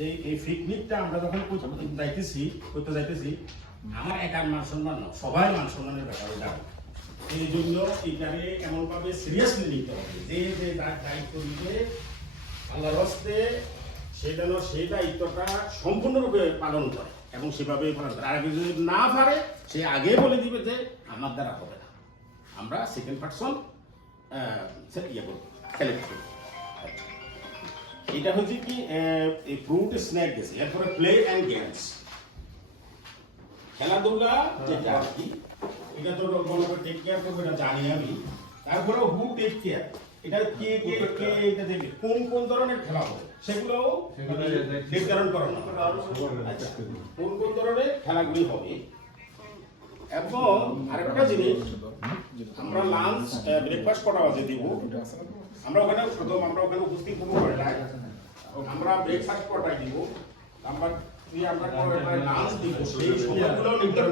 যে এই পিকনিকটা আমরা যখন করতে যাইতেছি আমার একার মান সম্মান না, সবাই মান সম্মানের ব্যাপারে যাবে। এই জন্য এটাকে এমনভাবে সিরিয়াসলি নিতে হবে যে যে তার দায়িত্ব নিবে আল্লাহর হস্তে সে যেন সেই দায়িত্বটা সম্পূর্ণরূপে পালন করে এবং সেভাবে পালন করে। আর যদি না পারে সে আগে বলে দিবে যে আমার দ্বারা হবে না, আমরা সেকেন্ড পার্সন ইয়ে করবো, সিলেক্ট করবো। এটা হচ্ছে কি ফ্রুট স্ন্যাক গেছে। এরপরে প্লে অ্যান্ড গেমস, খেলাধুলা যেটা আর কি, এটা তো মনে করে টেক কেয়ার করবে এটা জানি আমি। তারপরে হু টেক কেয়ার, এটা কে কে কে এটা দেখবে কোন কোন ধরনের খেলা হবে সেগুলোও নির্ধারণ করানো হবে। আচ্ছা, কোন কোন ধরনের খেলাগুলি হবে। এবং আরেকটা জিনিস, আমরা লাঞ্চ ব্রেকফাস্ট কটা বাজে দিব, আমরা ওখানে উপস্থিত হবো কয়টায়, আমরা ব্রেকফাস্ট কটায় দিব, আমরা লাঞ্চ দিব, সেই সময়গুলো নির্ধারণ